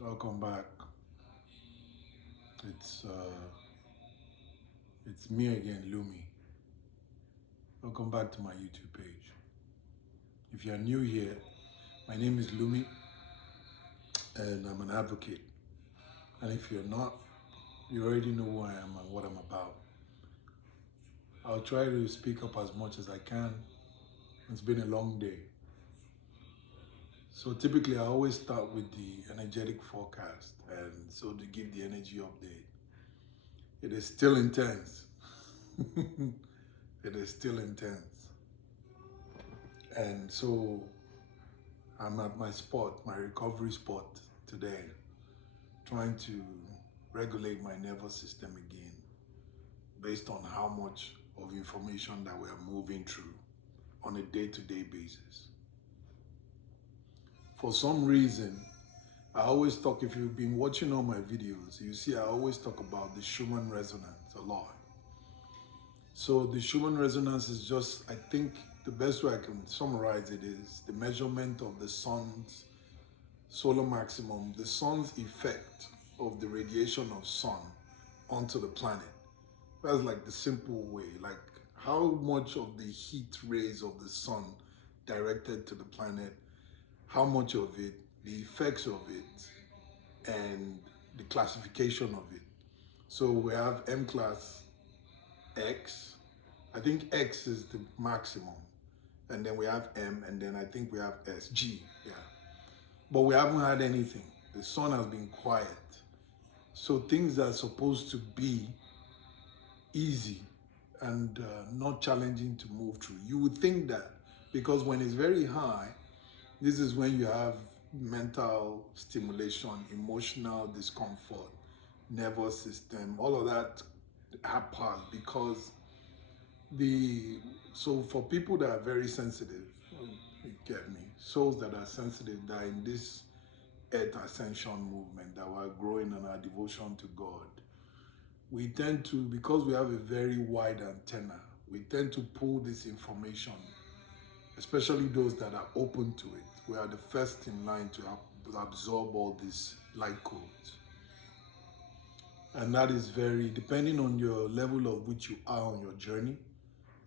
Welcome back. It's uh, it's me again, Lumi. Welcome back to my YouTube page. If you're new here, my name is Lumi, and I'm an advocate. And if you're not, you already know who I am and what I'm about. I'll try to speak up as much as I can. It's been a long day. So typically, I always start with the energetic forecast, and so to give the energy update. It is still intense. It is still intense. And so I'm at my spot, my recovery spot today, trying to regulate my nervous system again based on how much of information that we are moving through on a day-to-day basis. For some reason, I always talk, if you've been watching all my videos, you see I always talk about the Schumann resonance a lot. So the Schumann resonance is just, I think the best way I can summarize it is the measurement of the sun's solar maximum, the sun's effect of the radiation of sun onto the planet. That's like the simple way, like how much of the heat rays of the sun directed to the planet, how much of it, the effects of it, and the classification of it. So we have M class X. I think X is the maximum. And then we have M, and then I think we have S, G, yeah. But we haven't had anything. The sun has been quiet. So things that are supposed to be easy and not challenging to move through. You would think that because when it's very high, this is when you have mental stimulation, emotional discomfort, nervous system, all of that happens because so for people that are very sensitive, you get me, souls that are sensitive, that are in this earth ascension movement, that we're growing in our devotion to God, we tend to, because we have a very wide antenna, we tend to pull this information, especially those that are open to it. We are the first in line to absorb all these light codes. And that is very, depending on your level of which you are on your journey,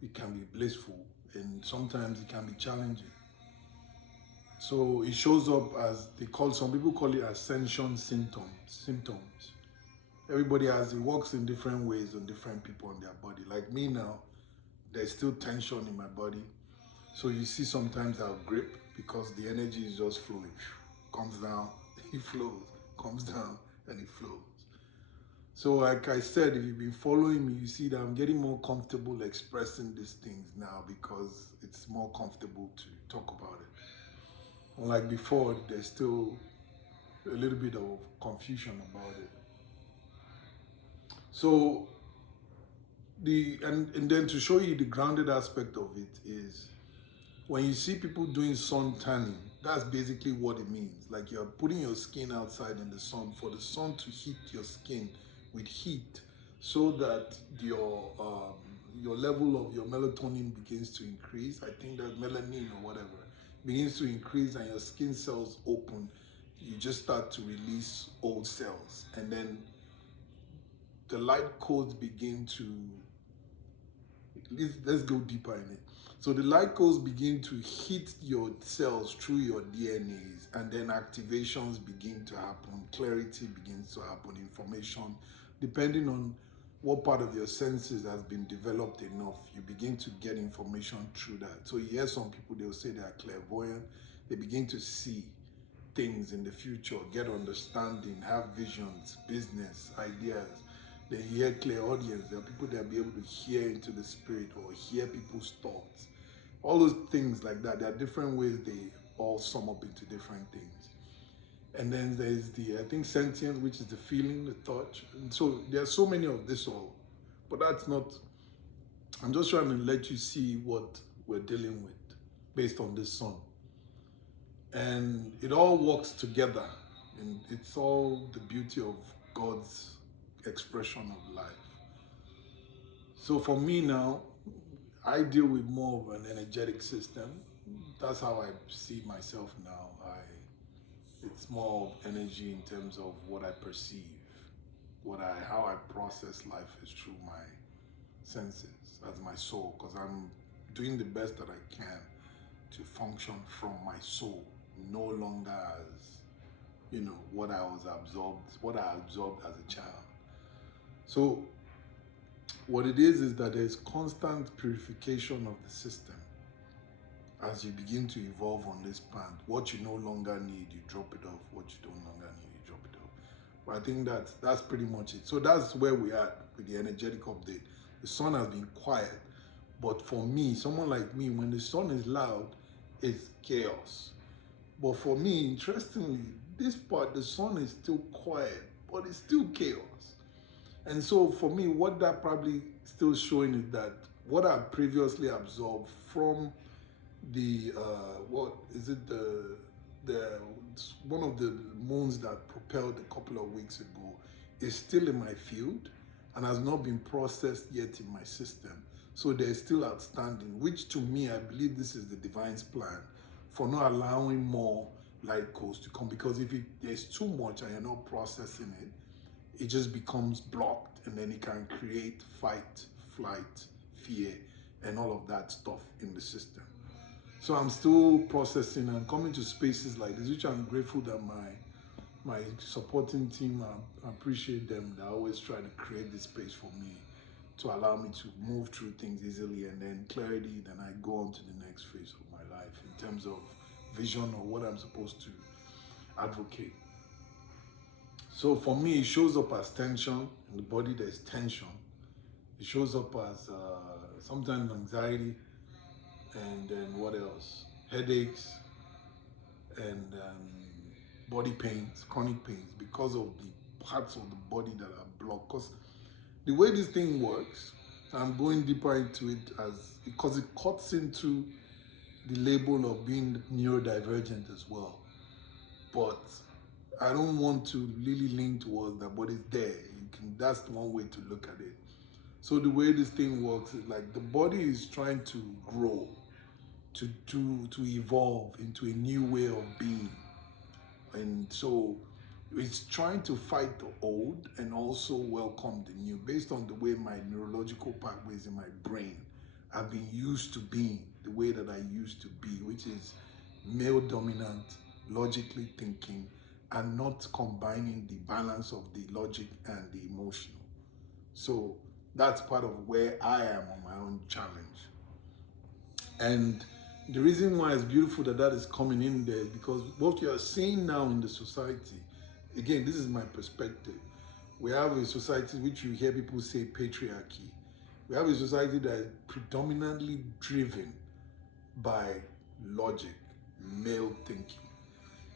it can be blissful and sometimes it can be challenging. So it shows up as some people call it ascension symptoms. Everybody it works in different ways on different people on their body. Like me now, there's still tension in my body. So you see sometimes I'll grip because the energy is just flowing. Comes down, it flows, comes down, and it flows. So like I said, if you've been following me, you see that I'm getting more comfortable expressing these things now because it's more comfortable to talk about it. Unlike before, there's still a little bit of confusion about it. So and then to show you the grounded aspect of it is when you see people doing sun tanning, that's basically what it means. Like you're putting your skin outside in the sun for the sun to heat your skin with heat so that your level of your melatonin begins to increase. I think that melanin or whatever begins to increase and your skin cells open. You just start to release old cells. And then the light codes begin to, let's go deeper in it. So the light codes begin to hit your cells through your DNAs, and then activations begin to happen, clarity begins to happen, information, depending on what part of your senses has been developed enough, you begin to get information through that. So you hear some people, they'll say they are clairvoyant, they begin to see things in the future, get understanding, have visions, business, ideas. They hear clairaudience. There are people that be able to hear into the spirit or hear people's thoughts. All those things like that. There are different ways they all sum up into different things. And then there's I think sentience, which is the feeling, the touch. And so there are so many of this all. But that's not, I'm just trying to let you see what we're dealing with based on this sun. And it all works together. And it's all the beauty of God's expression of life. So for me now, I deal with more of an energetic system. That's how I see myself now. It's more of energy in terms of what I perceive, how I process life is through my senses as my soul, because I'm doing the best that I can to function from my soul, no longer as what what I absorbed as a child. So what it is that there's constant purification of the system as you begin to evolve on this path. What you no longer need, you drop it off. What you don't longer need, you drop it off. But I think that's pretty much it. So that's where we are with the energetic update. The sun has been quiet, but for me, someone like me, when the sun is loud, it's chaos. But for me, interestingly, this part, the sun is still quiet, but it's still chaos. And so for me, what that probably still showing is that what I previously absorbed from the what is it the one of the moons that propelled a couple of weeks ago is still in my field and has not been processed yet in my system. So they're still outstanding, which to me, I believe this is the divine's plan for not allowing more light codes to come, because if there's too much and you're not processing it, it just becomes blocked, and then it can create fight, flight, fear, and all of that stuff in the system. So I'm still processing and coming to spaces like this, which I'm grateful that my supporting team, I appreciate them. They always try to create this space for me to allow me to move through things easily, and then clarity, then I go on to the next phase of my life in terms of vision or what I'm supposed to advocate. So for me, it shows up as tension in the body. There's tension. It shows up as sometimes anxiety, and then what else? Headaches, and body pains, chronic pains, because of the parts of the body that are blocked. Because the way this thing works, I'm going deeper into it because it cuts into the label of being neurodivergent as well. But I don't want to really lean towards that, but it's there. That's one way to look at it. So the way this thing works is like the body is trying to grow, to evolve into a new way of being. And so it's trying to fight the old and also welcome the new, based on the way my neurological pathways in my brain have been used to being, the way that I used to be, which is male dominant, logically thinking, and not combining the balance of the logic and the emotional. So that's part of where I am on my own challenge. And the reason why it's beautiful that is coming in there is because what you're seeing now in the society, again, this is my perspective. We have a society which you hear people say patriarchy. We have a society that is predominantly driven by logic, male thinking.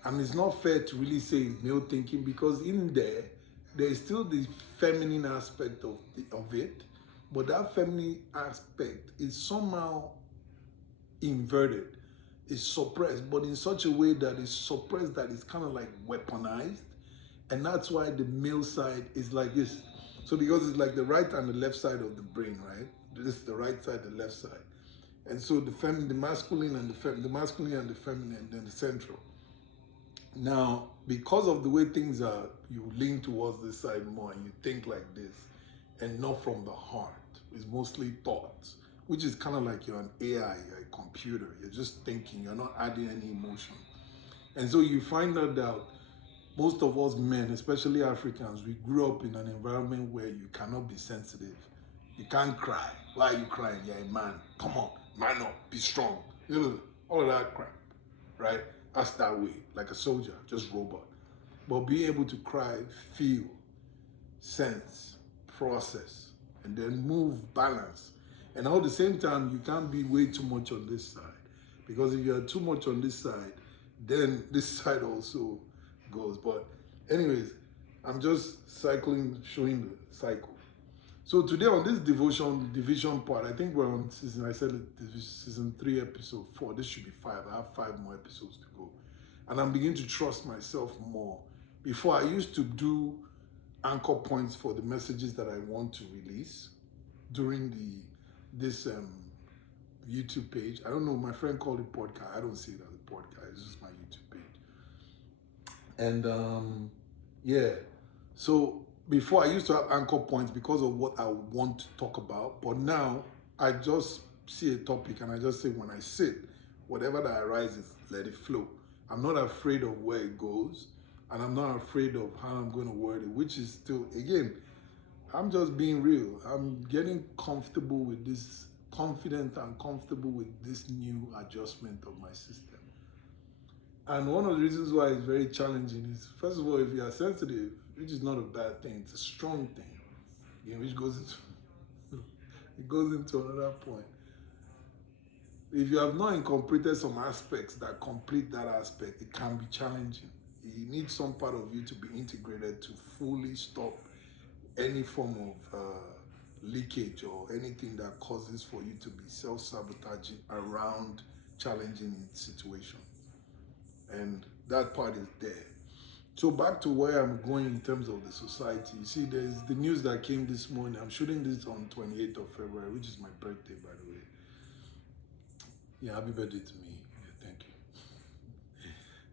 And it's not fair to really say it's male thinking, because in there is still the feminine aspect of it, but that feminine aspect is somehow inverted, is suppressed, but in such a way that is suppressed that it's kind of like weaponized. And that's why the male side is like this. So because it's like the right and the left side of the brain, right? This is the right side, the left side. And so the masculine and the masculine and the feminine, and then the central. Now, because of the way things are, you lean towards this side more and you think like this, and not from the heart. It's mostly thoughts, which is kind of like you're an AI, you're a computer. You're just thinking, you're not adding any emotion. And so you find out that most of us men, especially Africans, we grew up in an environment where you cannot be sensitive. You can't cry. Why are you crying? You're a man. Come on, man up, be strong. All of that crap, right? Us that way, like a soldier, just robot. But being able to cry, feel, sense, process, and then move, balance. And all the same time, you can't be way too much on this side. Because if you're too much on this side, then this side also goes. But anyways, I'm just cycling, showing the cycle. So today on this division part, I think we're on season 3, episode 4. This should be 5. I have 5 more episodes to go. And I'm beginning to trust myself more. Before, I used to do anchor points for the messages that I want to release during this YouTube page. I don't know, my friend called it podcast. I don't see it as a podcast. It's just my YouTube page. And yeah, so before I used to have anchor points because of what I want to talk about, but now I just see a topic and I just say, when I sit, whatever that arises, let it flow. I'm not afraid of where it goes, and I'm not afraid of how I'm going to word it, which is still, again, I'm just being real. I'm getting comfortable with this, confident and comfortable with this new adjustment of my system. And one of the reasons why it's very challenging is, first of all, if you are sensitive, which is not a bad thing, it's a strong thing, which goes into it goes into another point. If you have not incorporated some aspects that complete that aspect, it can be challenging. You need some part of you to be integrated to fully stop any form of leakage or anything that causes for you to be self-sabotaging around challenging situations. And that part is there. So back to where I'm going in terms of the society. You see, there's the news that came this morning. I'm shooting this on 28th of February, which is my birthday, by the way. Yeah, happy birthday to me. Yeah, thank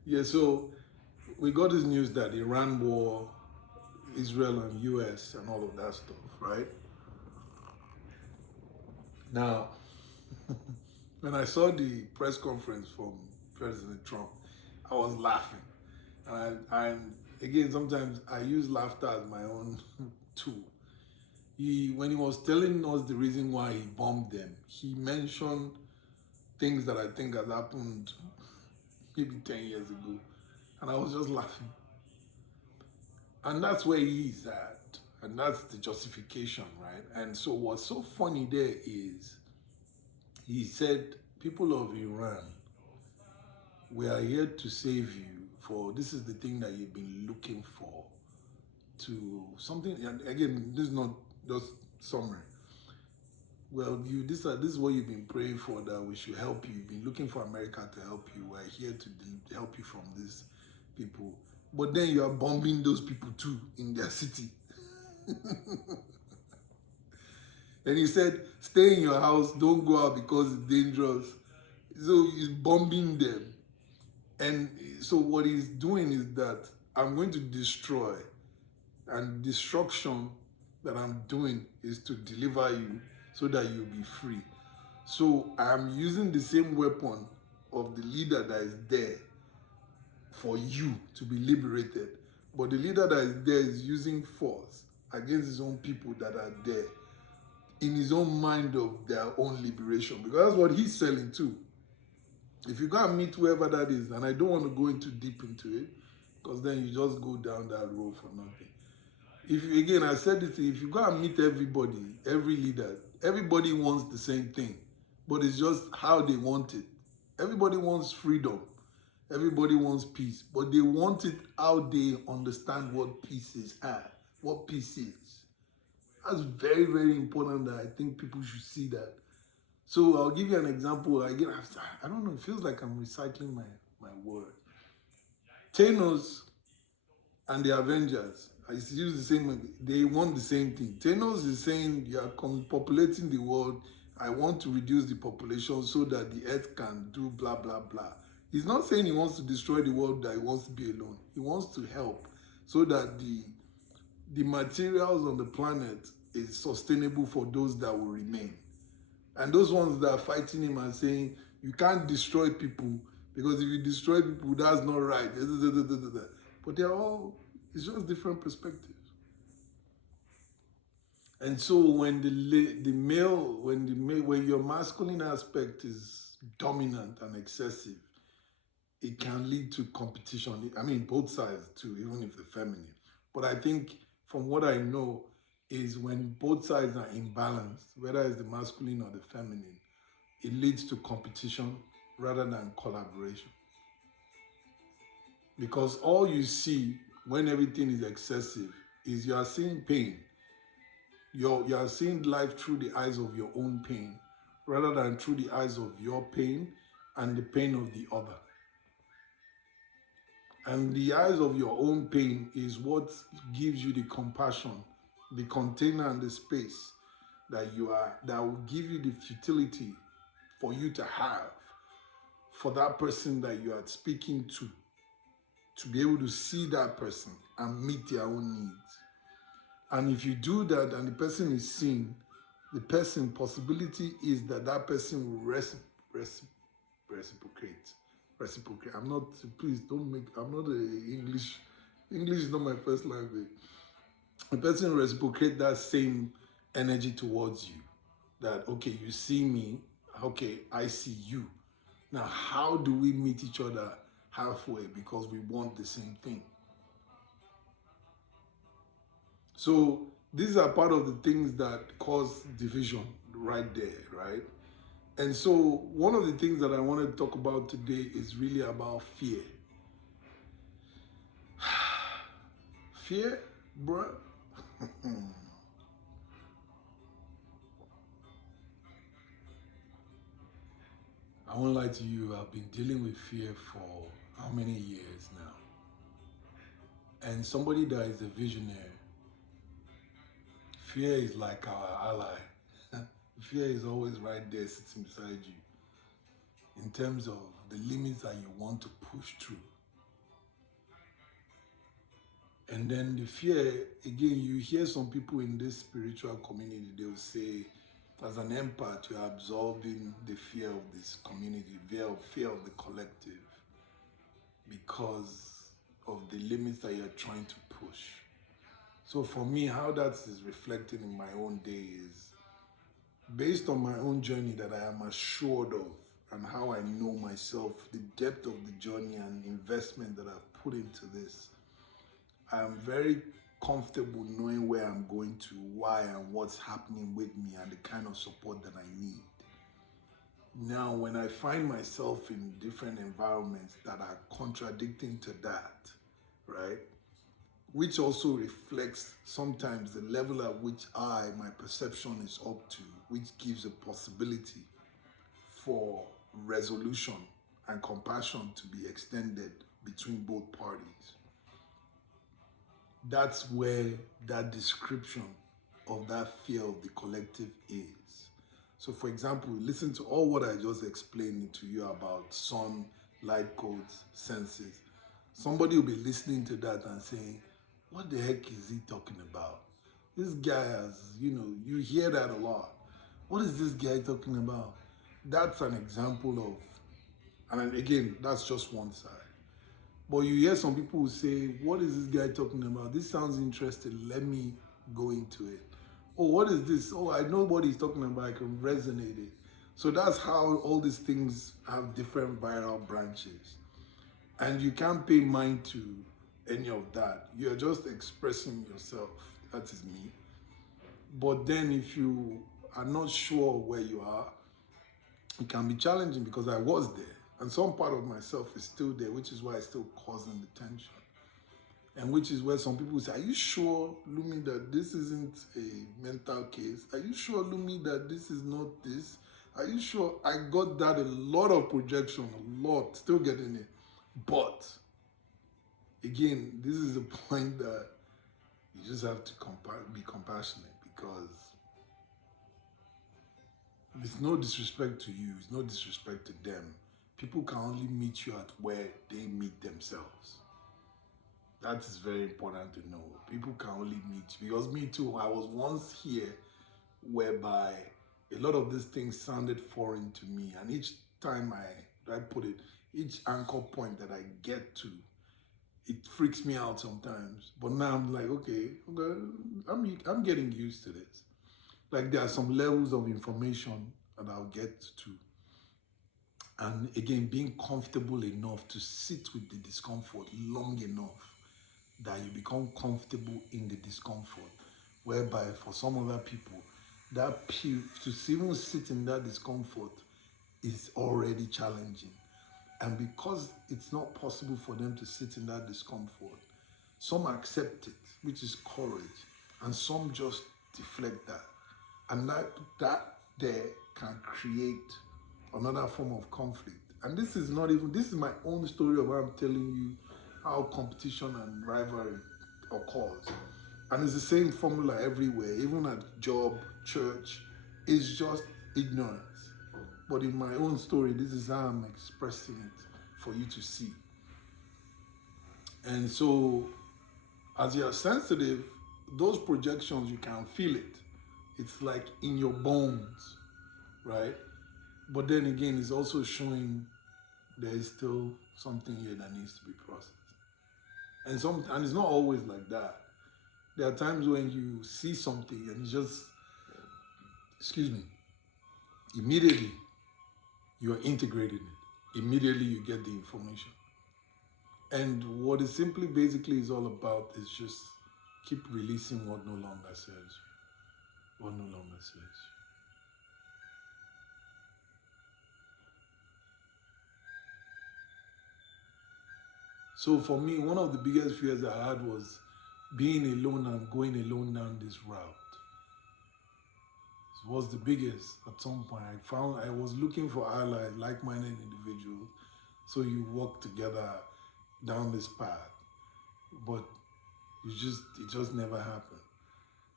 you. Yeah, so we got this news that Iran war, Israel and US and all of that stuff, right? Now, when I saw the press conference from President Trump, I was laughing. And again, sometimes I use laughter as my own tool. When he was telling us the reason why he bombed them, he mentioned things that I think has happened maybe 10 years ago. And I was just laughing. And that's where he is at. And that's the justification, right? And so what's so funny there is he said, people of Iran, we are here to save you, for this is the thing that you've been looking for, to something. And again, this is not just summary. Well, this is what you've been praying for, that we should help you. You've been looking for America to help you. We're here to help you from these people. But then you are bombing those people too in their city. And he said, stay in your house, don't go out because it's dangerous. So he's bombing them. And so what he's doing is that I'm going to destroy, and destruction that I'm doing is to deliver you so that you'll be free. So I'm using the same weapon of the leader that is there for you to be liberated. But the leader that is there is using force against his own people that are there in his own mind of their own liberation. Because that's what he's selling too. If you go and meet whoever that is, and I don't want to go into deep into it, because then you just go down that road for nothing. Again, I said this, if you go and meet everybody, every leader, everybody wants the same thing, but it's just how they want it. Everybody wants freedom. Everybody wants peace, but they want it how they understand what peace is what peace is. That's very, very important that I think people should see that. So I'll give you an example. I don't know, it feels like I'm recycling my word. Thanos and the Avengers, I use the same, they want the same thing. Thanos is saying, you are populating the world. I want to reduce the population so that the earth can do blah, blah, blah. He's not saying he wants to destroy the world, that he wants to be alone. He wants to help so that the materials on the planet is sustainable for those that will remain. And those ones that are fighting him are saying, you can't destroy people, because if you destroy people, that's not right. But they're all, it's just different perspectives. And so when when your masculine aspect is dominant and excessive, it can lead to competition. I mean, both sides too, even if the feminine. But I think from what I know is when both sides are imbalanced, whether it's the masculine or the feminine, it leads to competition rather than collaboration. Because all you see when everything is excessive is you are seeing pain. You are seeing life through the eyes of your own pain rather than through the eyes of your pain and the pain of the other. And the eyes of your own pain is what gives you the compassion, the container and the space that will give you the futility for you to have for that person that you are speaking to. to be able to see that person and meet their own needs. And if you do that and the person is seen, the person possibility is that that person will reciprocate. Reciprocate. I'm not, please don't make, I'm not English is not my first language. The person will reciprocate that same energy towards you. That, okay, you see me, okay, I see you. Now, how do we meet each other halfway? Because we want the same thing. So these are part of the things that cause division right there, right? And so one of the things that I want to talk about today is really about fear. Fear, bruh. I won't lie to you, I've been dealing with fear for how many years now? And somebody that is a visionary, fear is like our ally. Fear is always right there sitting beside you in terms of the limits that you want to push through. And then the fear, again, you hear some people in this spiritual community, they will say, as an empath, you're absorbing the fear of this community, fear of the collective, because of the limits that you're trying to push. So for me, how that is reflected in my own day is based on my own journey that I am assured of and how I know myself, the depth of the journey and investment that I've put into this. I am very comfortable knowing where I'm going to, why, and what's happening with me, and the kind of support that I need. Now, when I find myself in different environments that are contradicting to that, right, which also reflects sometimes the level at which my perception is up to, which gives a possibility for resolution and compassion to be extended between both parties. That's where that description of that fear of the collective is. So for example, listen to all what I just explained to you about sun, light codes, senses. Somebody will be listening to that and saying, what the heck is he talking about? This guy has, you hear that a lot. What is this guy talking about? That's an example of, and again, that's just one side. But you hear some people who say, what is this guy talking about? This sounds interesting. Let me go into it. Oh, what is this? Oh, I know what he's talking about. I can resonate it. So that's how all these things have different viral branches. And you can't pay mind to any of that. You're just expressing yourself. That is me. But then if you are not sure where you are, it can be challenging because I was there. And some part of myself is still there, which is why it's still causing the tension. And which is where some people say, are you sure, Lumi, that this isn't a mental case? Are you sure, Lumi, that this is not this? Are you sure? I got that a lot of projection, a lot, still getting it. But, again, this is a point that you just have to be compassionate because it's no disrespect to you, it's no disrespect to them. People can only meet you at where they meet themselves. That is very important to know. People can only meet you. Because me too, I was once here whereby a lot of these things sounded foreign to me. And each time I put it, each anchor point that I get to, it freaks me out sometimes. But now I'm like, okay, I'm getting used to this. Like there are some levels of information that I'll get to. And again, being comfortable enough to sit with the discomfort long enough that you become comfortable in the discomfort. Whereby for some other people, to even sit in that discomfort is already challenging. And because it's not possible for them to sit in that discomfort, some accept it, which is courage, and some just deflect that. And that there can create another form of conflict. And this is my own story of how I'm telling you how competition and rivalry occurs. And it's the same formula everywhere, even at job, church. It's just ignorance. But in my own story, this is how I'm expressing it for you to see. And so, as you're sensitive, those projections, you can feel it. It's like in your bones, right? But then again, it's also showing there is still something here that needs to be processed. And it's not always like that. There are times when you see something and it's just, excuse me, immediately you're integrating it. Immediately you get the information. And what it simply basically is all about is just keep releasing what no longer serves you. What no longer serves you. So for me, one of the biggest fears I had was being alone and going alone down this route. It was the biggest. At some point, I was looking for allies, like-minded individuals, so you walk together down this path. But it just never happened.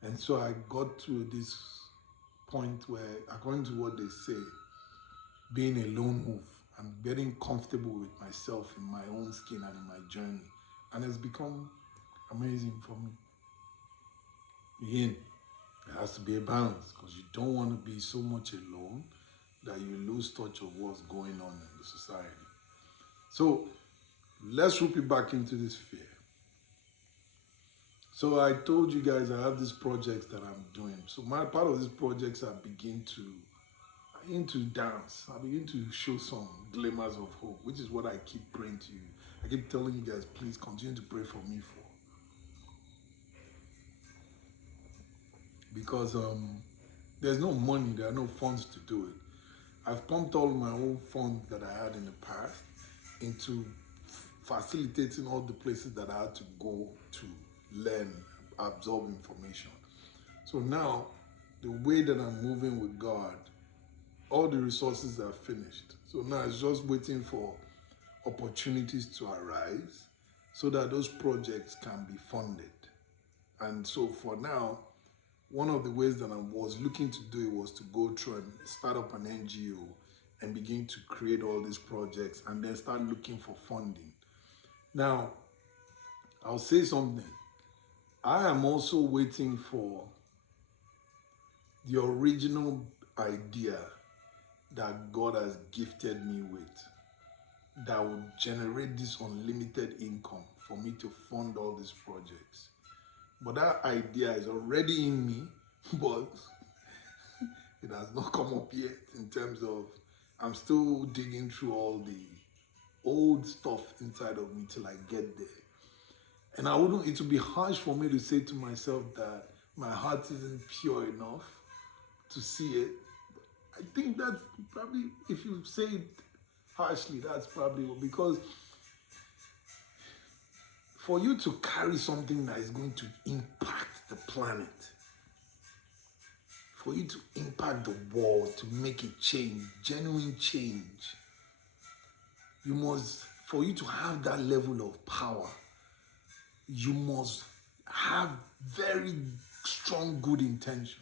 And so I got to this point where, according to what they say, being a lone wolf and getting comfortable with myself in my own skin and in my journey. And it's become amazing for me. Again, there has to be a balance because you don't want to be so much alone that you lose touch of what's going on in the society. So let's root it back into this fear. So I told you guys I have these projects that I'm doing. So my part of these projects I begin to dance. I begin to show some glimmers of hope, which is what I keep praying to you. I keep telling you guys, please continue to pray for me for. Because there's no money, there are no funds to do it. I've pumped all my own funds that I had in the past into facilitating all the places that I had to go to learn, absorb information. So now, the way that I'm moving with God, all the resources are finished. So now it's just waiting for opportunities to arise so that those projects can be funded. And so for now, one of the ways that I was looking to do it was to go through and start up an NGO and begin to create all these projects and then start looking for funding. Now, I'll say something. I am also waiting for the original idea that God has gifted me with that would generate this unlimited income for me to fund all these projects. But that idea is already in me, but it has not come up yet in terms of I'm still digging through all the old stuff inside of me till I get there. And it would be harsh for me to say to myself that my heart isn't pure enough to see it. I think that's probably, if you say it harshly, that's probably because for you to carry something that is going to impact the planet, for you to impact the world, to make a change, genuine change, for you to have that level of power, you must have very strong good intentions.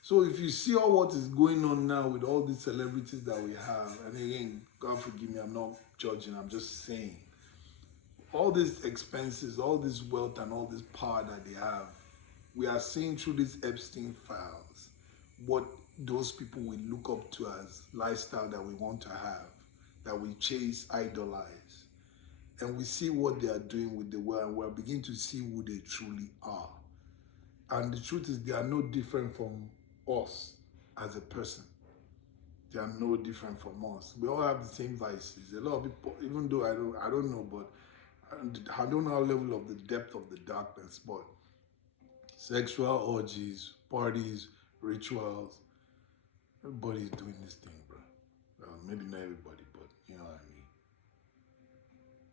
So if you see all what is going on now with all these celebrities that we have, and again, God forgive me, I'm not judging, I'm just saying, all these expenses, all this wealth and all this power that they have, we are seeing through these Epstein files what those people we look up to as lifestyle that we want to have, that we chase, idolize. And we see what they are doing with the world, and we're beginning to see who they truly are. And the truth is, they are no different from us as a person. They are no different from us. We all have the same vices. A lot of people, even though I don't know, but I don't know our level of the depth of the darkness, but sexual orgies, parties, rituals, everybody's doing this thing, bro. Well, maybe not everybody, but you know what I mean.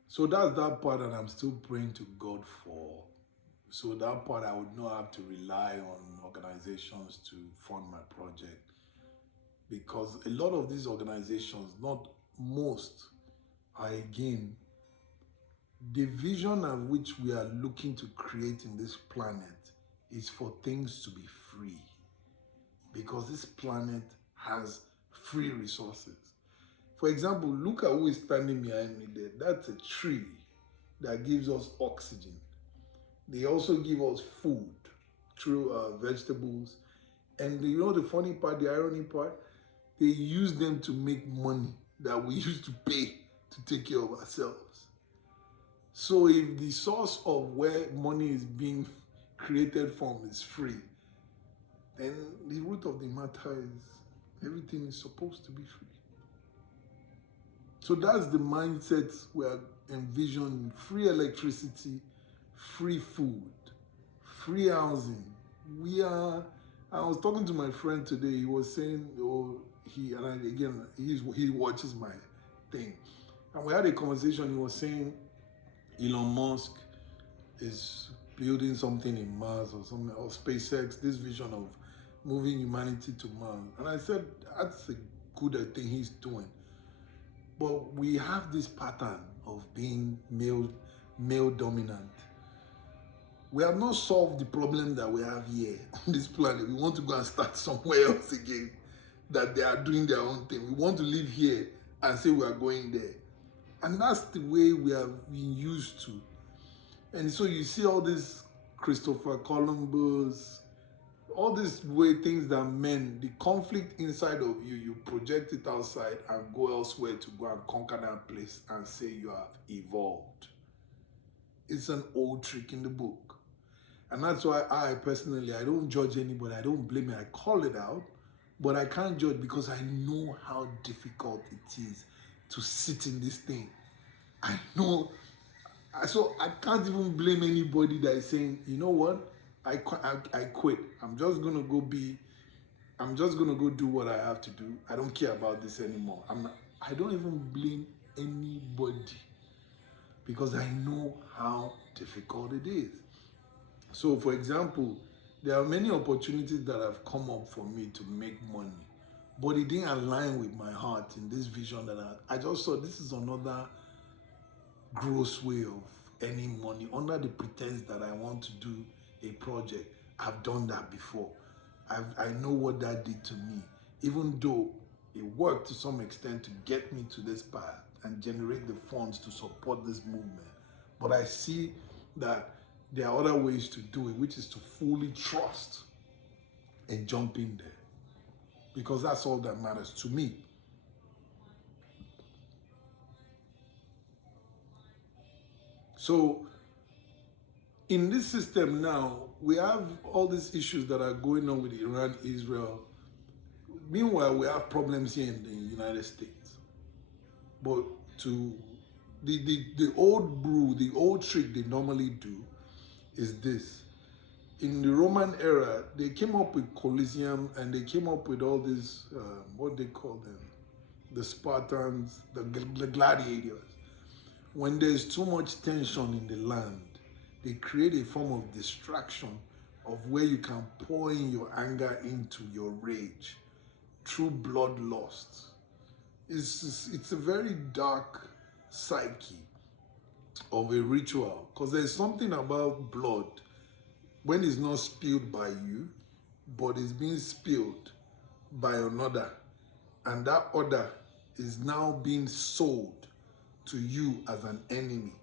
So that's that part that I'm still praying to God for. So that part I would not have to rely on organizations to fund my project. Because a lot of these organizations, not most, are again, the vision of which we are looking to create in this planet is for things to be free. Because this planet has free resources. For example, look at who is standing behind me there. That's a tree. that gives us oxygen. They also give us food through vegetables. And you know the funny part, the irony part? They use them to make money that we used to pay to take care of ourselves. So if the source of where money is being created from is free, then the root of the matter is everything is supposed to be free. So that's the mindset we're envisioning: free electricity, free food, free housing. I was talking to my friend today. He was saying, he watches my thing. And we had a conversation. He was saying Elon Musk is building something in Mars or something, or SpaceX, this vision of moving humanity to Mars. And I said, that's a good thing he's doing. But we have this pattern of being male dominant. We have not solved the problem that we have here on this planet. We want to go and start somewhere else again, that they are doing their own thing. We want to live here and say we are going there. And that's the way we have been used to. And so you see all this Christopher Columbus, all these way things that men, the conflict inside of you, you project it outside and go elsewhere to go and conquer that place and say you have evolved. It's an old trick in the book. And that's why I personally, I don't judge anybody. I don't blame it. I call it out, but I can't judge because I know how difficult it is to sit in this thing. I know. So I can't even blame anybody that is saying, you know what, I quit. I'm just gonna go do what I have to do. I don't care about this anymore. I don't even blame anybody because I know how difficult it is. So for example, there are many opportunities that have come up for me to make money, but it didn't align with my heart in this vision that I just saw. This is another gross way of earning money under the pretense that I want to do a project. I've done that before. I know what that did to me, even though it worked to some extent to get me to this path and generate the funds to support this movement. But I see that there are other ways to do it, which is to fully trust and jump in there, because that's all that matters to me. So in this system now, we have all these issues that are going on with Iran, Israel. Meanwhile, we have problems here in the United States. But to the old brew, the old trick they normally do is this. In the Roman era, they came up with Colosseum and they came up with all these, what they call them, the Spartans, the gladiators. When there's too much tension in the land, they create a form of distraction of where you can pour in your anger into your rage through bloodlust. It's a very dark psyche of a ritual, because there's something about blood when it's not spilled by you, but it's being spilled by another, and that other is now being sold to you as an enemy.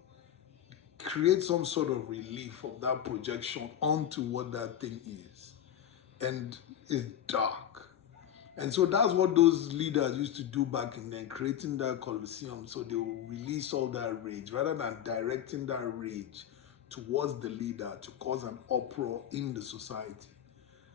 Create some sort of relief of that projection onto what that thing is. And it's dark. And so that's what those leaders used to do back in then, creating that Colosseum. So they will release all that rage rather than directing that rage towards the leader to cause an uproar in the society.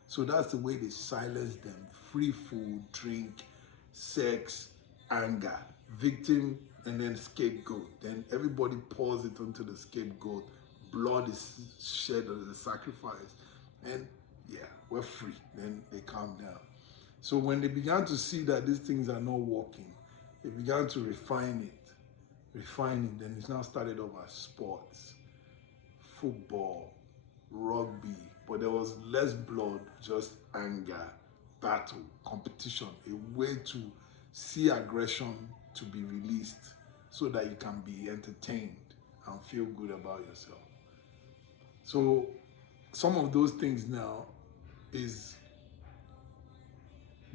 So that's the way they silence them. Free food, drink, sex, anger, victim, and then scapegoat. Then everybody pours it onto the scapegoat. Blood is shed as a sacrifice. And yeah, we're free. Then they calm down. So when they began to see that these things are not working, they began to refine it. Then it's now started off as sports, football, rugby. But there was less blood, just anger, battle, competition, a way to see aggression to be released so that you can be entertained and feel good about yourself. So some of those things now is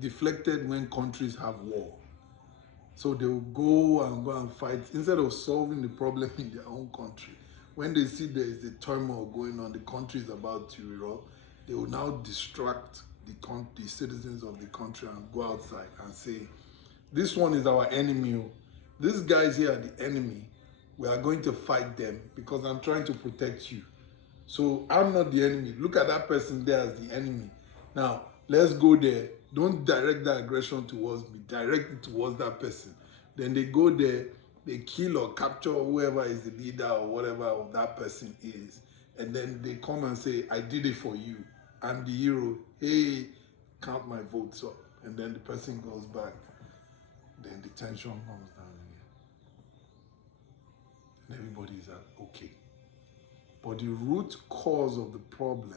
deflected when countries have war. So they'll go and fight instead of solving the problem in their own country. When they see there is a turmoil going on, the country is about to erupt, they will now distract the citizens of the country and go outside and say, this one is our enemy. These guys here are the enemy. We are going to fight them because I'm trying to protect you. So I'm not the enemy. Look at that person there as the enemy. Now, let's go there. Don't direct that aggression towards me. Direct it towards that person. Then they go there, they kill or capture whoever is the leader or whatever of that person is. And then they come and say, I did it for you. I'm the hero. Hey, count my votes up. And then the person goes back. Then the tension comes down again. And everybody is okay. But the root cause of the problem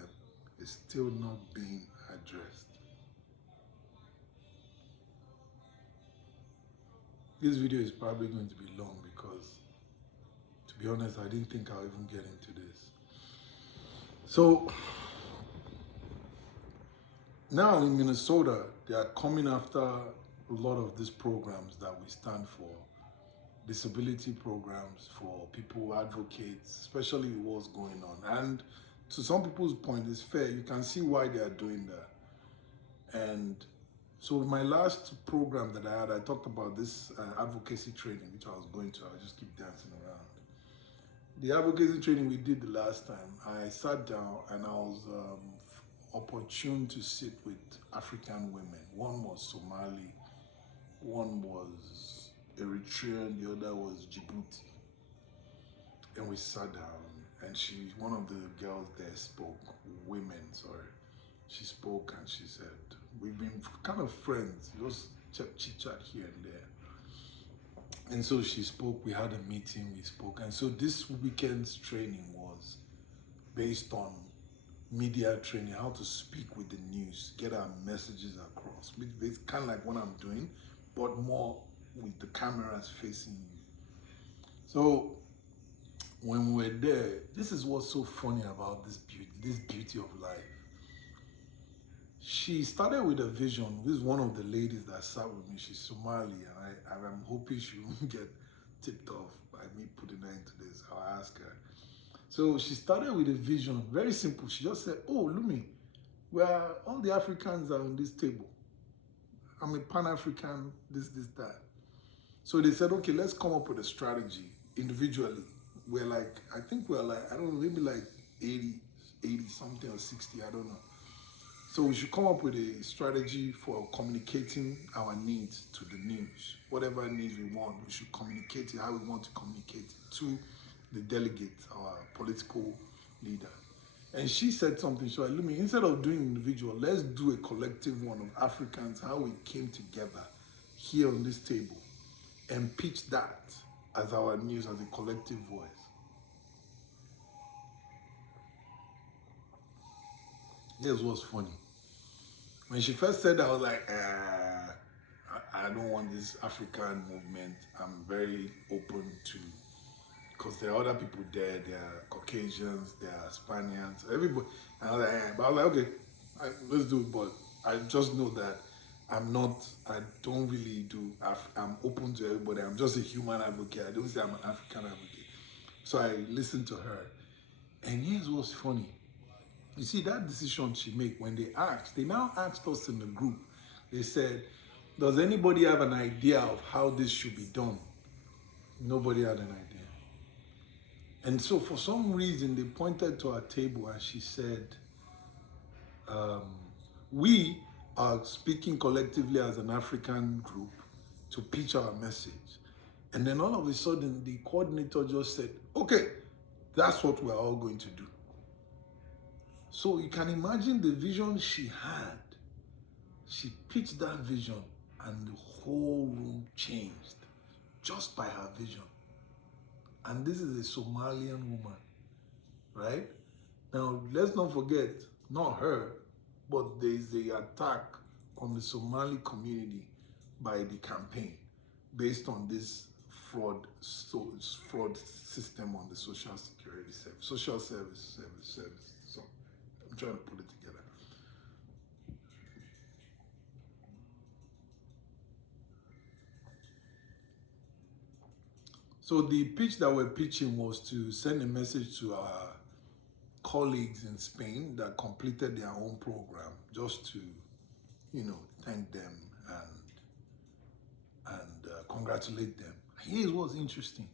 is still not being addressed. This video is probably going to be long because, to be honest, I didn't think I'll even get into this. So, now in Minnesota, they are coming after a lot of these programs that we stand for. Disability programs for people, advocates, especially what's going on. And to some people's point, it's fair. You can see why they are doing that. And so my last program that I had, I talked about this advocacy training, which I was going to. I'll just keep dancing around. The advocacy training we did the last time, I sat down and I was opportune to sit with African women. One was Somali, one was Eritrean, the other was Djibouti. And we sat down and one of the girls there she spoke and she said, we've been kind of friends, just chit chat here and there. And so she spoke, we had a meeting, we spoke. And so this weekend's training was based on media training, how to speak with the news, get our messages across. It's kind of like what I'm doing, but more with the cameras facing you. So when we're there, this is what's so funny about this beauty of life. She started with a vision. This is one of the ladies that sat with me. She's Somali, and I'm hoping she won't get tipped off by me putting her into this. I'll ask her. So she started with a vision, very simple. She just said, oh, Lumi, where all the Africans are on this table. I'm a Pan-African, this, that. So they said, okay, let's come up with a strategy individually. I think we're like, I don't know, maybe like 80 something or 60, I don't know. So we should come up with a strategy for communicating our needs to the news. Whatever needs we want, we should communicate it how we want to communicate it to the delegate, our political leader. And she said something, so Lumi, instead of doing individual, let's do a collective one of Africans, how we came together here on this table and pitch that as our news, as a collective voice. Here's what's funny. When she first said that, I was like, I don't want this African movement. I'm very open to, because there are other people there. There are Caucasians, there are Spaniards, everybody. And I was like, but I was like, okay, let's do it. But I just know that I don't really do, I'm open to everybody. I'm just a human advocate. I don't say I'm an African advocate. So I listened to her. And here's what's funny. You see, that decision she made, when they now asked us in the group, they said, does anybody have an idea of how this should be done? Nobody had an idea. And so for some reason, they pointed to our table and she said, we are speaking collectively as an African group to pitch our message. And then all of a sudden, the coordinator just said, okay, that's what we're all going to do. So you can imagine the vision she had. She pitched that vision and the whole room changed just by her vision. And this is a Somalian woman, right? Now, let's not forget, not her, but there's the attack on the Somali community by the campaign based on this fraud system on the social security service, social service. So I'm trying to put it together. So the pitch that we're pitching was to send a message to our colleagues in Spain that completed their own program, just to, thank them and congratulate them. Here's what's interesting.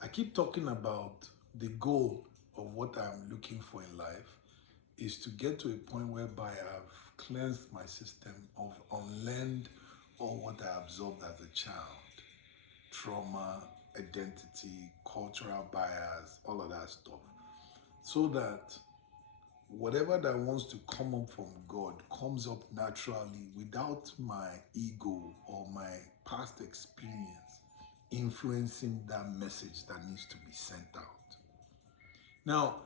I keep talking about the goal of what I'm looking for in life is to get to a point whereby I've cleansed my system of unlearned all what I absorbed as a child. Trauma, identity, cultural bias, all of that stuff. So that whatever that wants to come up from God comes up naturally without my ego or my past experience influencing that message that needs to be sent out. Now,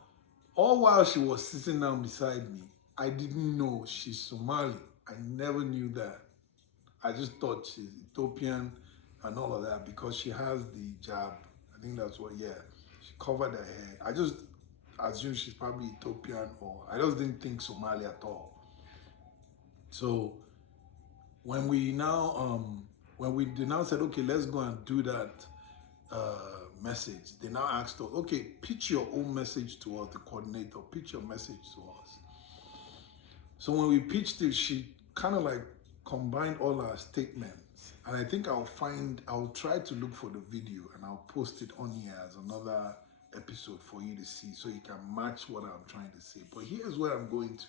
all while she was sitting down beside me, I didn't know she's Somali. I never knew that. I just thought she's Ethiopian and all of that because she has the jab. I think that's what, yeah. She covered her hair. I just assumed she's probably Ethiopian, or I just didn't think Somali at all. So when we now said, okay, let's go and do that message, they now asked us, okay, pitch your own message to us, the coordinator, pitch your message to us. So when we pitched it, she kind of like combined all our statements. And I think I'll try to look for the video and I'll post it on here as another episode for you to see so you can match what I'm trying to say. But here's where I'm going to.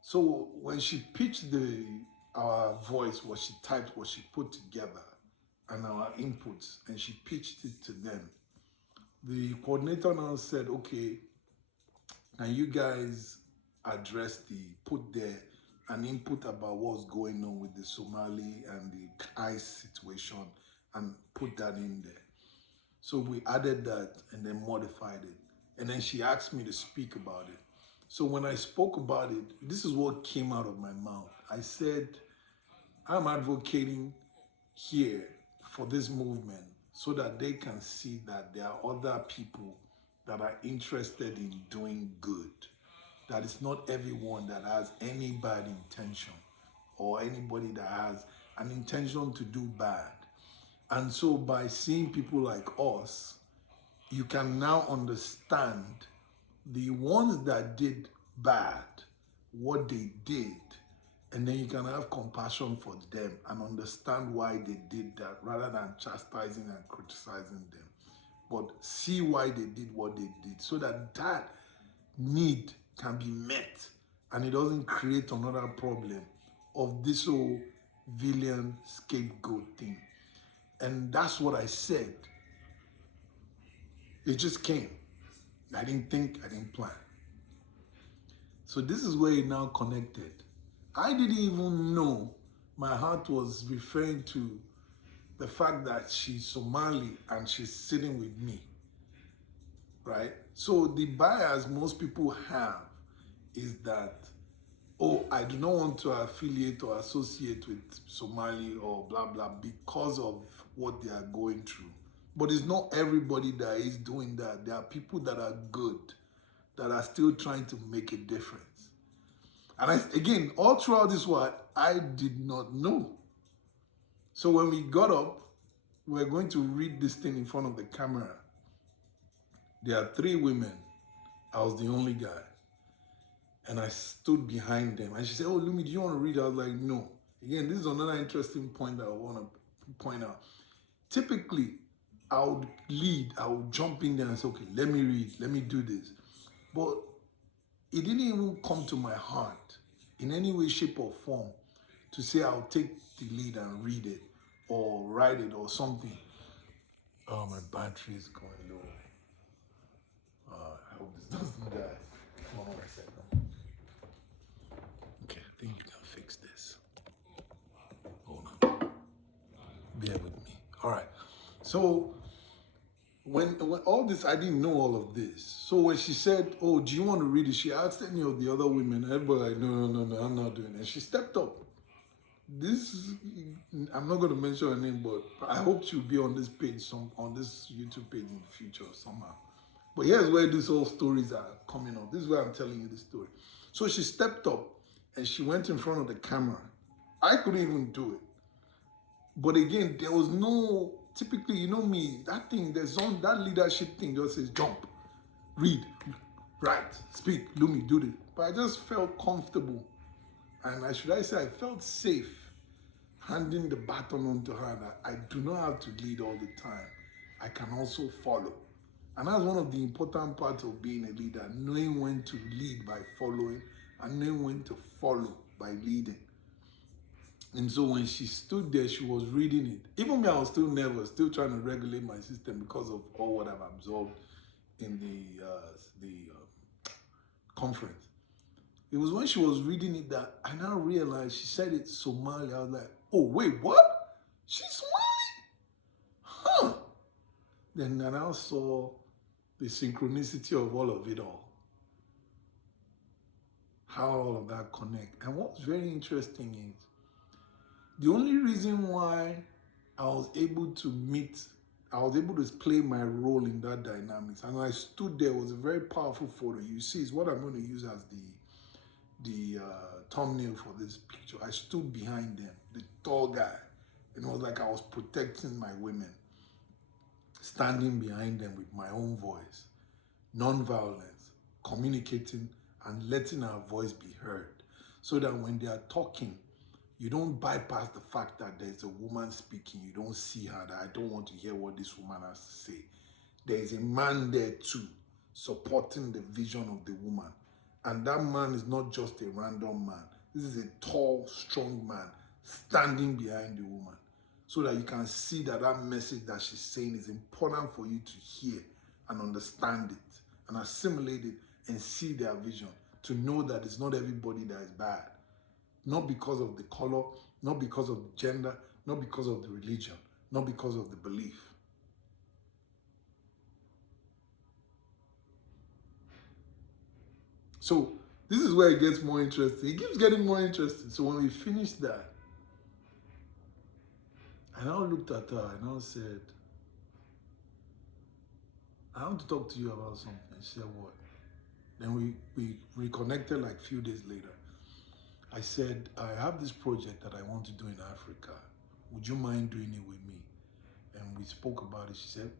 So when she pitched our voice, what she typed, what she put together, and our inputs, and she pitched it to them, the coordinator now said, okay, can you guys put there an input about what's going on with the Somali and the ICE situation and put that in there. So we added that and then modified it. And then she asked me to speak about it. So when I spoke about it, this is what came out of my mouth. I said, I'm advocating here for this movement so that they can see that there are other people that are interested in doing good. That it's not everyone that has any bad intention or anybody that has an intention to do bad. And so by seeing people like us, you can now understand the ones that did bad, what they did, and then you can have compassion for them and understand why they did that rather than chastising and criticizing them. But see why they did what they did so that that need can be met and it doesn't create another problem of this whole villain scapegoat thing. And that's what I said. It just came. I didn't think, I didn't plan. So this is where it now connected. I didn't even know my heart was referring to the fact that she's Somali and she's sitting with me, right? So the bias most people have is that, oh, I do not want to affiliate or associate with Somali or blah, blah, because of what they are going through. But it's not everybody that is doing that. There are people that are good, that are still trying to make a difference. And again, all throughout this one, I did not know. So when we got up, we were going to read this thing in front of the camera. There are 3 women. I was the only guy. And I stood behind them. And she said, oh, Lumi, do you want to read? I was like, no. Again, this is another interesting point that I want to point out. Typically, I would lead. I would jump in there and say, okay, let me read. Let me do this. But it didn't even come to my heart in any way, shape, or form to say I'll take the lead and read it or write it or something. Oh, my battery is going low. I hope this doesn't die. Hold on a second. Okay, I think you can fix this. Hold on. Bear with me. All right. So when all this, I didn't know all of this. So when she said, oh, do you want to read it? She asked any of the other women. Everybody like, no, I'm not doing it. And she stepped up. I'm not going to mention her name, but I hope she'll be on this page, on this YouTube page in the future somehow. But here's where these whole stories are coming up. This is where I'm telling you the story. So she stepped up and she went in front of the camera. I couldn't even do it. But again, there was no typically, you know me, that thing, that leadership thing just says jump, read, write, speak, Lumi, do this. But I just felt comfortable. And I felt safe handing the baton on to her, that I do not have to lead all the time. I can also follow. And that's one of the important parts of being a leader, knowing when to lead by following and knowing when to follow by leading. And so when she stood there, she was reading it. Even me, I was still nervous, still trying to regulate my system because of all what I've absorbed in the conference. It was when she was reading it that I now realized she said it Somali. I was like, oh, wait, what? She's Somali? Huh. Then I now saw the synchronicity of all of it all. How all of that connect. And what's very interesting is the only reason why I was able to play my role in that dynamics. And I stood there, it was a very powerful photo. You see, it's what I'm going to use as the thumbnail for this picture. I stood behind them, the tall guy, and it was like I was protecting my women, standing behind them with my own voice, non-violence, communicating and letting our voice be heard, so that when they are talking, you don't bypass the fact that there's a woman speaking. You don't see her, that I don't want to hear what this woman has to say. There's a man there too, supporting the vision of the woman. And that man is not just a random man. This is a tall, strong man standing behind the woman, so that you can see that that message that she's saying is important for you to hear and understand it and assimilate it and see their vision, to know that it's not everybody that is bad. Not because of the color, not because of the gender, not because of the religion, not because of the belief. So this is where it gets more interesting. It keeps getting more interesting. So when we finished that, I now looked at her and I said, I want to talk to you about something. She said, what? Then we reconnected like a few days later. I said, I have this project that I want to do in Africa. Would you mind doing it with me? And we spoke about it. She said,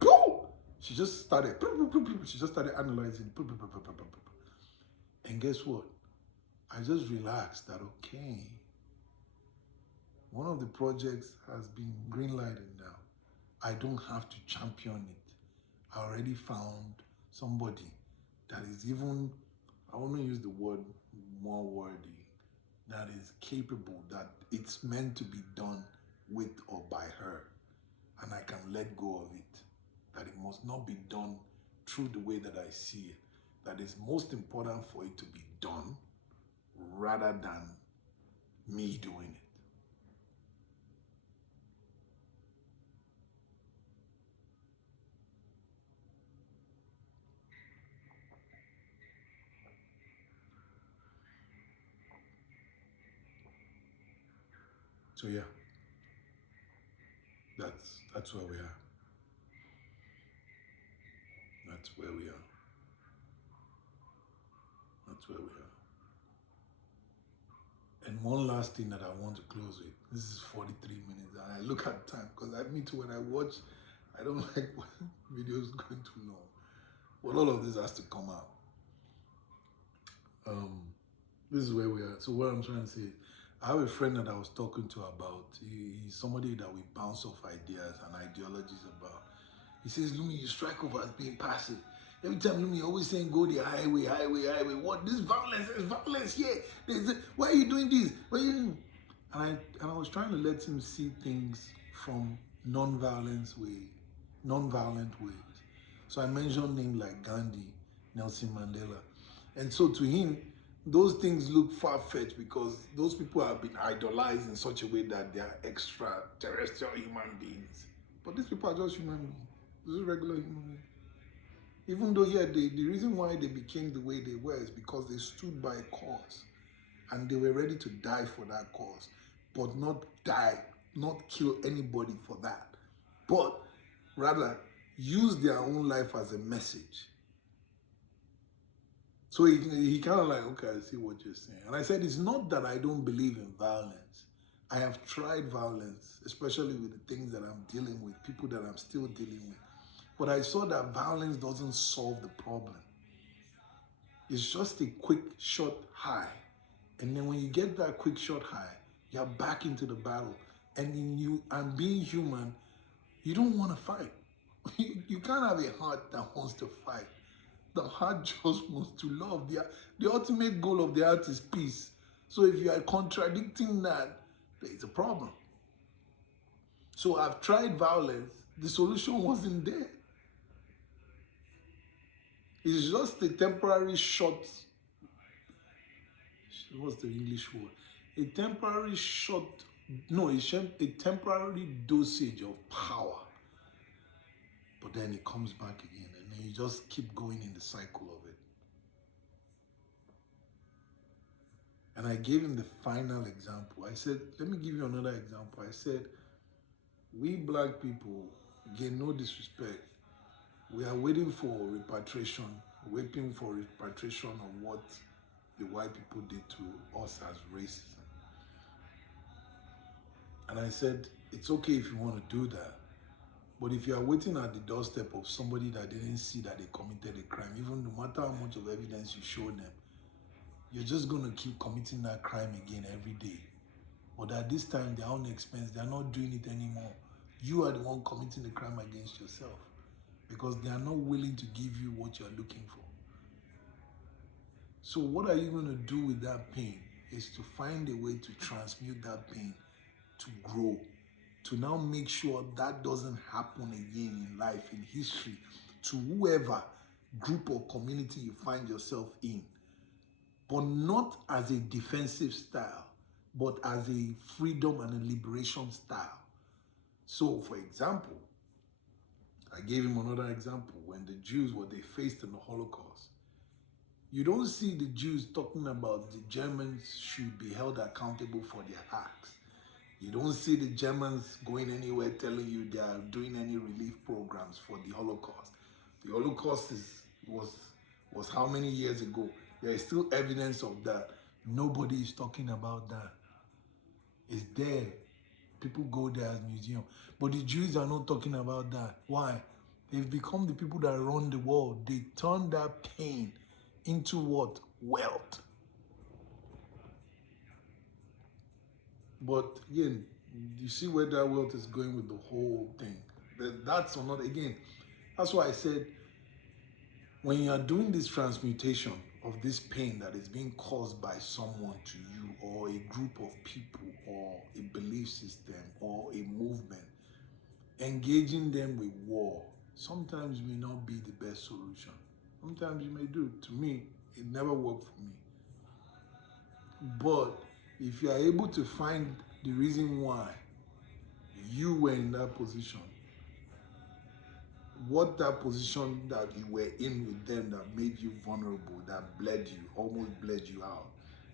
Pooh! She just started analyzing. And guess what? I just relaxed that, okay, one of the projects has been green-lighted now. I don't have to champion it. I already found somebody that is even, I want to use the word more wordy, that is capable, that it's meant to be done with or by her. And I can let go of it. That it must not be done through the way that I see it. That is most important for it to be done rather than me doing it. So yeah, that's where we are. That's where we are. That's where we are. And one last thing that I want to close with. This is 43 minutes, and I look at time because me too, when I watch, I don't like videos going too long. But all of this has to come out. This is where we are. So what I'm trying to say is, I have a friend that I was talking to about, he's somebody that we bounce off ideas and ideologies about. He says, Lumi, you strike over as being passive. Every time, Lumi, you're always saying, go the highway. What? This violence, there's violence here. Why are you doing this? And I was trying to let him see things from non-violent ways. So I mentioned names like Gandhi, Nelson Mandela. And so to him, those things look far-fetched because those people have been idolized in such a way that they are extraterrestrial human beings. But these people are just human beings. This is regular human beings. Even though, yeah, the reason why they became the way they were is because they stood by a cause. And they were ready to die for that cause. But not die, not kill anybody for that. But rather, use their own life as a message. So he kind of like, okay, I see what you're saying. And I said, it's not that I don't believe in violence. I have tried violence, especially with the things that I'm dealing with, people that I'm still dealing with. But I saw that violence doesn't solve the problem. It's just a quick, short high. And then when you get that quick, short high, you're back into the battle. And and being human, you don't want to fight. You can't have a heart that wants to fight. The heart just wants to love. The ultimate goal of the heart is peace. So if you are contradicting that, there is a problem. So I've tried violence. The solution wasn't there. It's just a temporary short. What's the English word? A temporary short. No, a temporary dosage of power. But then it comes back again, and then you just keep going in the cycle of it. And I gave him the final example. I said, let me give you another example. I said, we black people, again, no disrespect, we are waiting for repatriation, waiting for repatriation of what the white people did to us as racism. And I said, it's okay if you want to do that. But if you are waiting at the doorstep of somebody that didn't see that they committed a crime, even no matter how much of evidence you show them, you're just going to keep committing that crime again every day. But at this time, their own expense, they're not doing it anymore. You are the one committing the crime against yourself because they are not willing to give you what you're looking for. So what are you going to do with that pain is to find a way to transmute that pain, to grow, to now make sure that doesn't happen again in life, in history, to whoever group or community you find yourself in. But not as a defensive style, but as a freedom and a liberation style. So, for example, I gave him another example when the Jews, what they faced in the Holocaust. You don't see the Jews talking about the Germans should be held accountable for their acts. You don't see the Germans going anywhere telling you they are doing any relief programs for the Holocaust. The Holocaust was how many years ago? There is still evidence of that. Nobody is talking about that. It's there. People go there as museum. But the Jews are not talking about that. Why? They've become the people that run the world. They turn that pain into what? Wealth. But again, you see where that wealth is going with the whole thing. That's another, again, that's why I said, when you are doing this transmutation of this pain that is being caused by someone to you or a group of people or a belief system or a movement, engaging them with war sometimes may not be the best solution. Sometimes you may do. To me, it never worked for me. But if you are able to find the reason why you were in that position, what that position that you were in with them that made you vulnerable, that bled you, almost bled you out,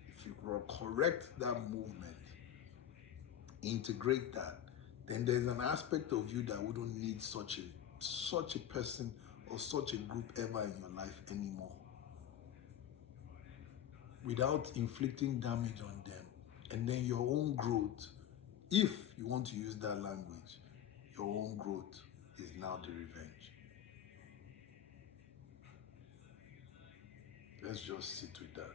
if you correct that movement, integrate that, then there's an aspect of you that wouldn't need such a person or such a group ever in your life anymore, without inflicting damage on them. And then your own growth, if you want to use that language, your own growth is now the revenge. Let's just sit with that.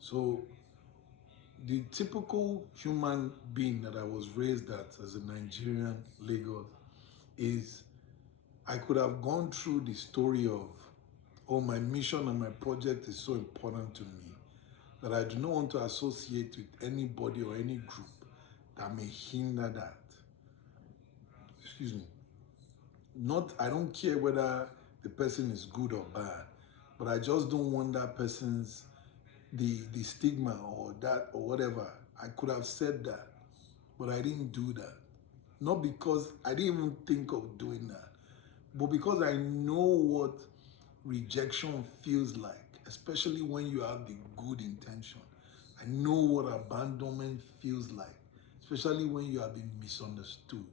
So the typical human being that I was raised as a Nigerian, Lagos, is I could have gone through the story of, oh, my mission and my project is so important to me that I do not want to associate with anybody or any group that may hinder that. Excuse me. Not, I don't care whether the person is good or bad, but I just don't want that person's the stigma or that or whatever. I could have said that, but I didn't do that. Not because I didn't even think of doing that, but because I know what rejection feels like, especially when you have the good intention. I know what abandonment feels like, especially when you have been misunderstood.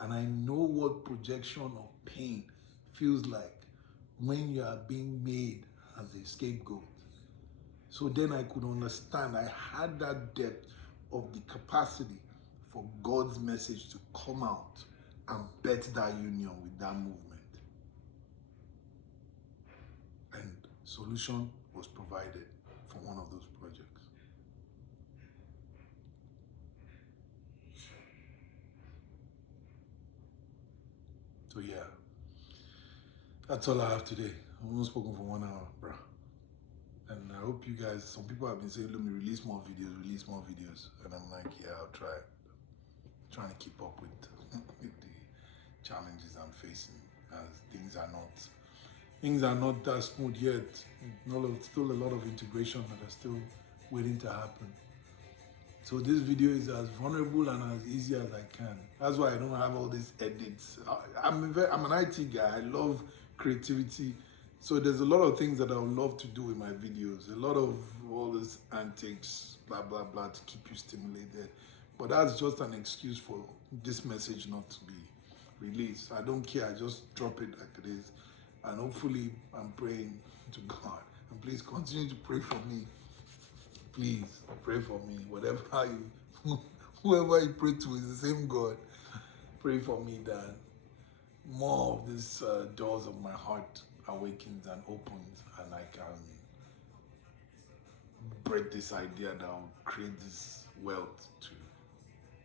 And I know what projection of pain feels like when you are being made as a scapegoat. So then I could understand, I had that depth of the capacity for God's message to come out and bet that union with that movement. And solution was provided for one of those projects. So yeah, that's all I have today. I've almost spoken for 1 hour, bruh. And I hope you guys, some people have been saying, let me release more videos. And I'm like, yeah, I'll try. I'm trying to keep up with the challenges I'm facing, as things are not that smooth yet. Still a lot of integration that are still waiting to happen. So this video is as vulnerable and as easy as I can. That's why I don't have all these edits. I'm an IT guy. I love creativity. So there's a lot of things that I would love to do with my videos. A lot of all these antics, blah, blah, blah, to keep you stimulated. But that's just an excuse for this message not to be released. I don't care. I just drop it like it is. And hopefully I'm praying to God. And please continue to pray for me. Please pray for me. Whoever you pray to is the same God. Pray for me that more of these doors of my heart awakens and opens, and I can break this idea that I'll create this wealth to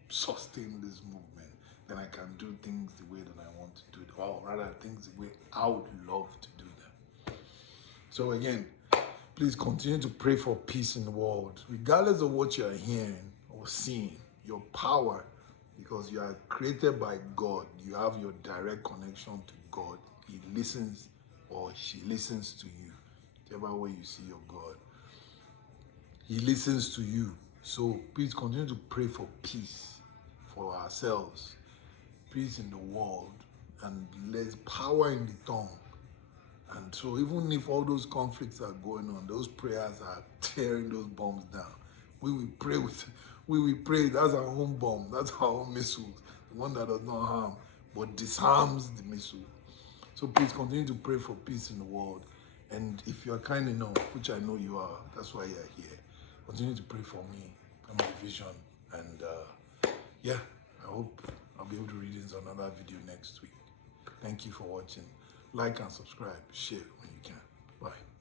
sustain this movement. Then I can do things the way that I want to do it, or rather things the way I would love to do them. So again, please continue to pray for peace in the world, regardless of what you're hearing or seeing. Your power, because you are created by God, you have your direct connection to God. He listens, or she listens to you, whichever way you see your God. He listens to you. So please continue to pray for peace for ourselves, peace in the world, and there's power in the tongue. And so even if all those conflicts are going on, those prayers are tearing those bombs down. We will pray, that's our own bomb, that's our own missile, the one that does not harm, but disarms the missile. So please continue to pray for peace in the world. And if you are kind enough, which I know you are, that's why you're here, continue to pray for me and my vision. And yeah, I hope I'll be able to read into another video next week. Thank you for watching. Like and subscribe, share when you can. Bye.